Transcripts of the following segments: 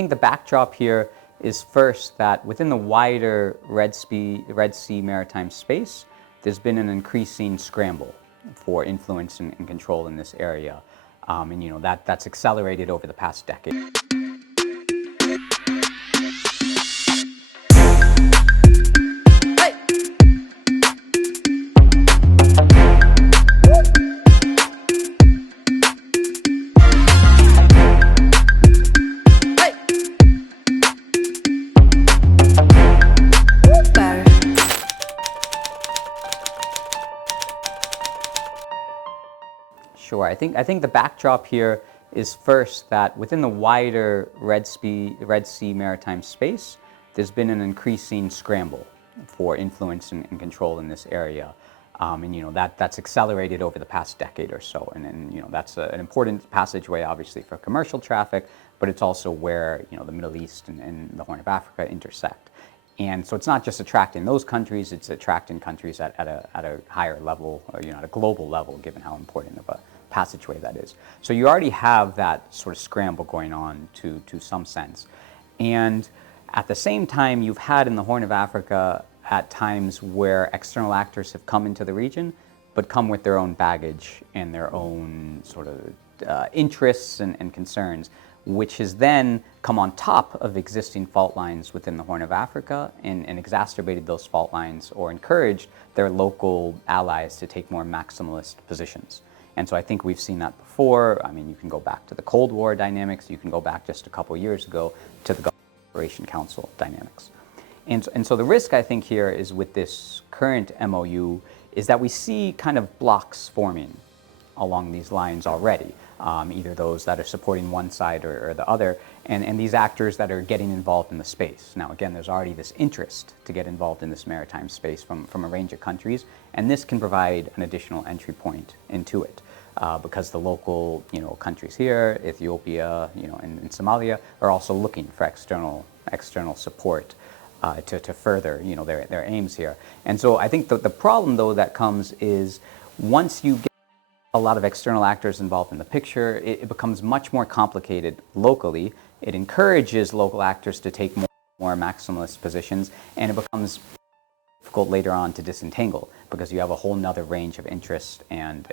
think the backdrop here is first that within the wider Red Sea maritime space, there's been an increasing scramble for influence and control in this area. And that's accelerated over the past decade. Sure. I think the backdrop here is first that within the wider Red Sea maritime space, there's been an increasing scramble for influence and control in this area. And that's accelerated over the past decade or so. And that's an important passageway, obviously, for commercial traffic, but it's also where the Middle East and the Horn of Africa intersect. And so it's not just attracting those countries, it's attracting countries at a higher level, or, at a global level, given how important of a passageway that is. So you already have that sort of scramble going on to some sense. And at the same time, you've had in the Horn of Africa at times where external actors have come into the region, but come with their own baggage and their own sort of interests and concerns, which has then come on top of existing fault lines within the Horn of Africa and exacerbated those fault lines or encouraged their local allies to take more maximalist positions. And so I think we've seen that before. I mean, you can go back to the Cold War dynamics. You can go back just a couple years ago to the Gulf Cooperation Council dynamics. And so the risk, I think, here is with this current MoU is that we see kind of blocks forming along these lines already, either those that are supporting one side or the other, and these actors that are getting involved in the space. Now, again, there's already this interest to get involved in this maritime space from a range of countries, and this can provide an additional entry point into it. Because the local, countries here, Ethiopia, and Somalia, are also looking for external support to further, their aims here. And so I think the problem, though, that comes is once you get a lot of external actors involved in the picture, it becomes much more complicated locally. It encourages local actors to take more maximalist positions, and it becomes difficult later on to disentangle because you have a whole nother range of interest and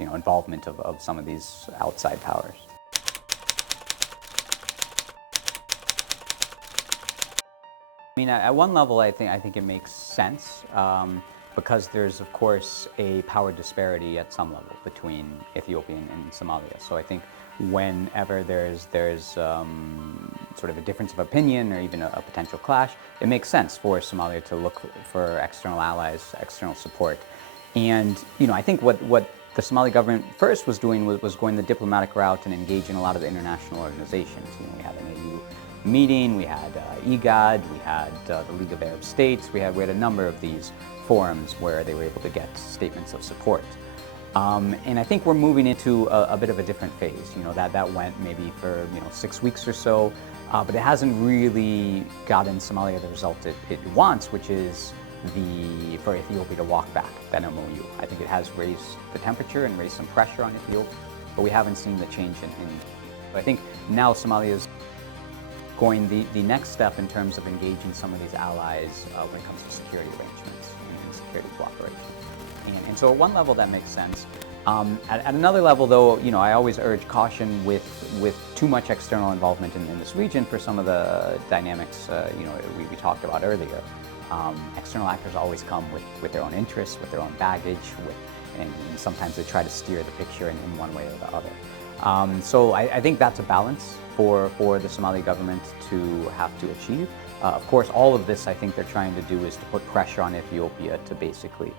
involvement of some of these outside powers. I mean, at one level, I think it makes sense because there's, of course, a power disparity at some level between Ethiopia and Somalia. So I think whenever there's sort of a difference of opinion or even a potential clash, it makes sense for Somalia to look for external allies, external support. And I think what the Somali government first was doing was going the diplomatic route and engaging a lot of the international organizations. We had an AU meeting, we had IGAD, we had the League of Arab States, we had a number of these forums where they were able to get statements of support. And I think we're moving into a bit of a different phase. That went maybe for 6 weeks or so, but it hasn't really gotten Somalia the result it wants, which is for Ethiopia to walk back that MoU. I think it has raised the temperature and raised some pressure on Ethiopia, but we haven't seen the change in. I think now Somalia is going the next step in terms of engaging some of these allies when it comes to security arrangements and security cooperation. And so at one level that makes sense. At another level, though, I always urge caution with too much external involvement in this region for some of the dynamics we talked about earlier. External actors always come with their own interests, with their own baggage, and sometimes they try to steer the picture in one way or the other. So I think that's a balance for the Somali government to have to achieve. Of course, all of this I think they're trying to do is to put pressure on Ethiopia to basically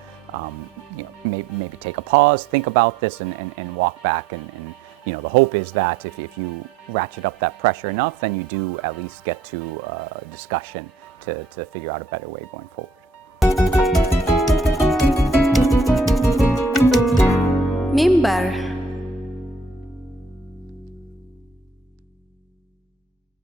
maybe take a pause, think about this, and walk back. And the hope is that if you ratchet up that pressure enough, then you do at least get to a discussion to figure out a better way going forward. Member